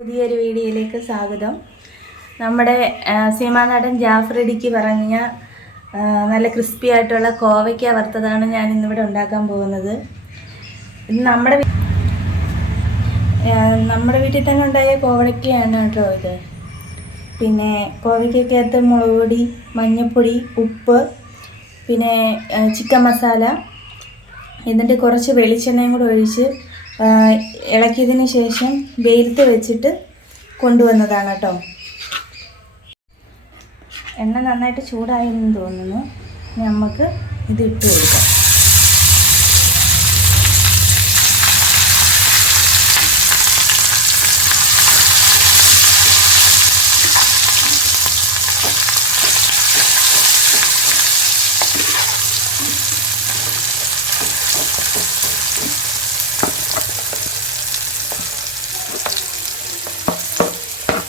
പുതിയൊരു വീഡിയോയിലേക്ക് സ്വാഗതം. നമ്മുടെ സിനിമാ നടൻ ജാഫ്രഡിക്ക് പറഞ്ഞ നല്ല ക്രിസ്പി ആയിട്ടുള്ള കോവയ്ക്ക വറുത്തതാണ് ഞാൻ ഇന്നിവിടെ ഉണ്ടാക്കാൻ പോകുന്നത്. ഇത് നമ്മുടെ നമ്മുടെ വീട്ടിൽ തന്നെ ഉണ്ടായ കോവയ്ക്കയാണ് കേട്ടോ ഇത്. പിന്നെ കോവയ്ക്കകത്ത് മുളക് പൊടി മഞ്ഞൾപ്പൊടി ഉപ്പ് പിന്നെ ചിക്കൻ മസാല എന്നിട്ട് കുറച്ച് വെളിച്ചെണ്ണയും കൂടെ ഒഴിച്ച് ഇളക്കിയതിന് ശേഷം വെയിലത്ത് വെച്ചിട്ട് കൊണ്ടുവന്നതാണ് കേട്ടോ. എണ്ണ നന്നായിട്ട് ചൂടായെന്ന് തോന്നുന്നു. നമുക്ക് ഇത് ഇട്ട് കൊടുക്കാം.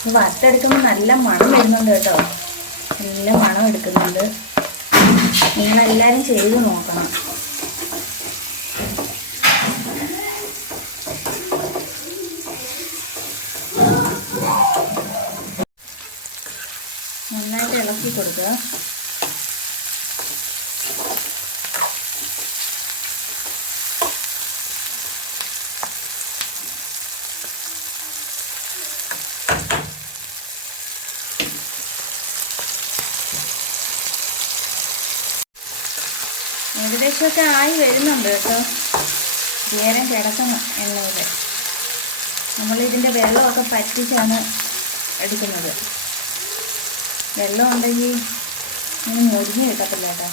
വറുത്തെടുക്കുമ്പോൾ നല്ല മണം വരുന്നുണ്ട് കേട്ടോ. നല്ല മണം എടുക്കുന്നുണ്ട്. നിങ്ങളെല്ലാവരും ചെയ്ത് നോക്കണം. നന്നായിട്ട് ഇളക്കി കൊടുക്കുക. ഏകദേശമൊക്കെ ആയി വരുന്നുണ്ട് കേട്ടോ. നേരം കിടക്കണം എണ്ണയിൽ നമ്മളിതിന്റെ വെള്ളമൊക്കെ പറ്റിച്ചാണ് എടുക്കുന്നത്. വെള്ളം ഉണ്ടെങ്കിൽ ഇങ്ങനെ മുരിഞ്ഞ് കിട്ടത്തില്ല കേട്ടോ.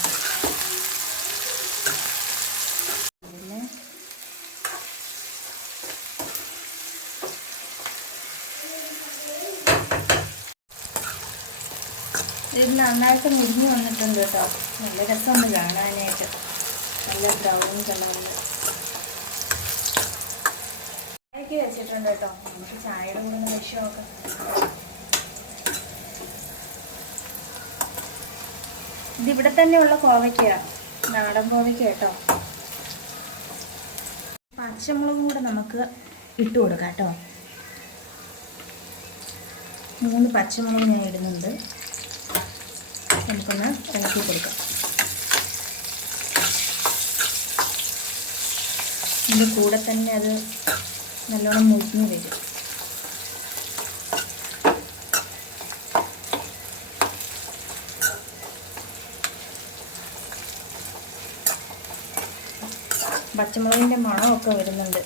ഇത് നന്നായിട്ട് മുരിഞ്ഞ് വന്നിട്ടുണ്ട് കേട്ടോ. നല്ല രസമുണ്ട് കാണാനായിട്ട്. നല്ല ബ്രൗൺ കളറിൽ ചായക്ക് വെച്ചിട്ടുണ്ട് കേട്ടോ. നമുക്ക് ചായയുടെ കൂടെ ഒന്ന് വെച്ച് നോക്കാം ഇതിവിടെ തന്നെയുള്ള കോവയ്ക്കാ. നാടൻ കോവയ്ക്ക കേട്ടോ. പച്ചമുളകും കൂടെ നമുക്ക് ഇട്ട് കൊടുക്കാം കേട്ടോ. മൂന്ന് പച്ചമുളക് ഞാൻ ഇടുന്നുണ്ട്. നമുക്കൊന്ന് ഇളക്കി കൊടുക്കാം. ഇതിന്റെ കൂടെ തന്നെ അത് നല്ലോണം മുരിഞ്ഞ് വരും. പച്ചമുളകിന്റെ മണമൊക്കെ വരുന്നുണ്ട്.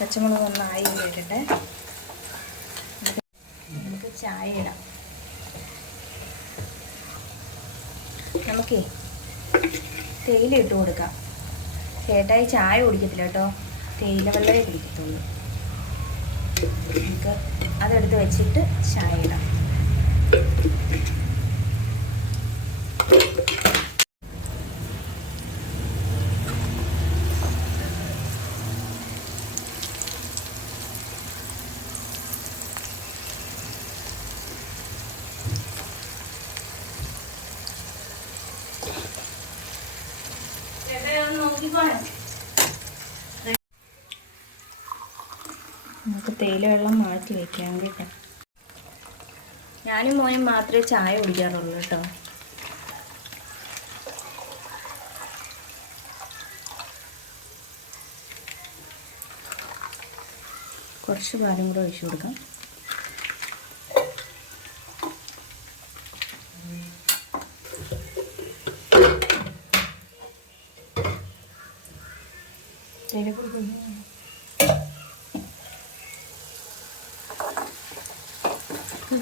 പച്ചമുളക് ഒന്ന് ആയി വരട്ടെ. നമുക്ക് ചായ ഇടാം. നമുക്കേ തേയില ഇട്ട് കൊടുക്കാം. ചേട്ടായി ചായ കുടിക്കത്തില്ല കേട്ടോ. തേയില വെള്ളമേ കുടിക്കത്തുള്ളൂ. നമുക്ക് അതെടുത്ത് വെച്ചിട്ട് ചായ ഇടാം. നമുക്ക് തേയില വെള്ളം മാറ്റി വെക്കാം കേട്ടോ. ഞാനും മോനും മാത്രമേ ചായ കുടിക്കാറുള്ളൂ കേട്ടോ. കുറച്ച് പാലും കൂടെ ഒഴിച്ചു കൊടുക്കാം.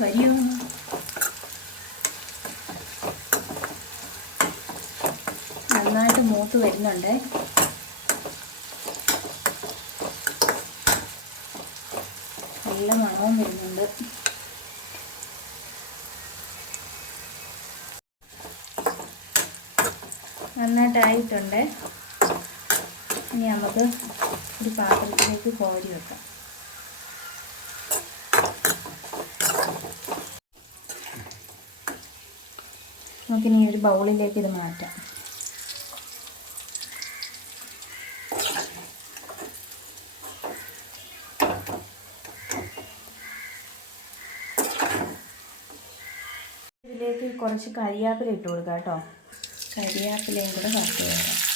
വരിയോ നന്നായിട്ട് മൂത്ത് വരുന്നുണ്ട്. നല്ല മണവും വരുന്നുണ്ട്. നന്നായിട്ടായിട്ടുണ്ട്. ഇനി നമുക്ക് ഒരു പാത്രത്തിലേക്ക് കോരി വെക്കാം. നമുക്കിനി ഒരു ബൗളിലേക്ക് ഇത് മാറ്റാം. ഇതിലേക്ക് കുറച്ച് കരിയാപ്പില ഇട്ട് കൊടുക്കാം കേട്ടോ. കരിയാപ്പിലയും കൂടെ വറുത്ത് കൊടുക്കാം.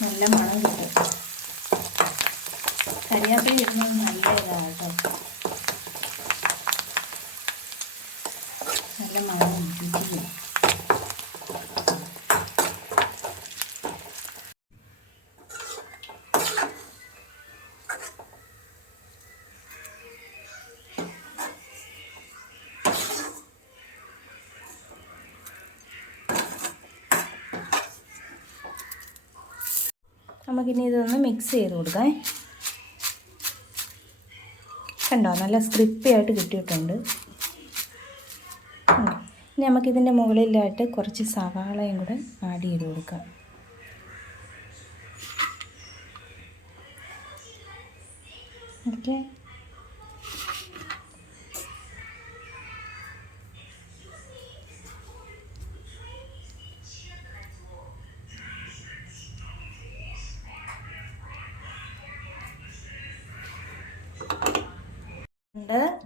നല്ല മണം കിട്ടും. കരിയാപ്പിൽ ഇടുന്നത് നല്ല ഇതാണ് കേട്ടോ. നല്ല മണം നമുക്കിനി ഇതൊന്ന് മിക്സ് ചെയ്ത് കൊടുക്കാം. കണ്ടോ നല്ല സ്ക്രിപ്പി ആയിട്ട് കിട്ടിയിട്ടുണ്ട്. ഇനി നമുക്കിതിന്റെ മുകളിലായിട്ട് കുറച്ച് സവാളയും കൂടെ ആഡ് ചെയ്ത് കൊടുക്കാം. ഓക്കെ. şimdi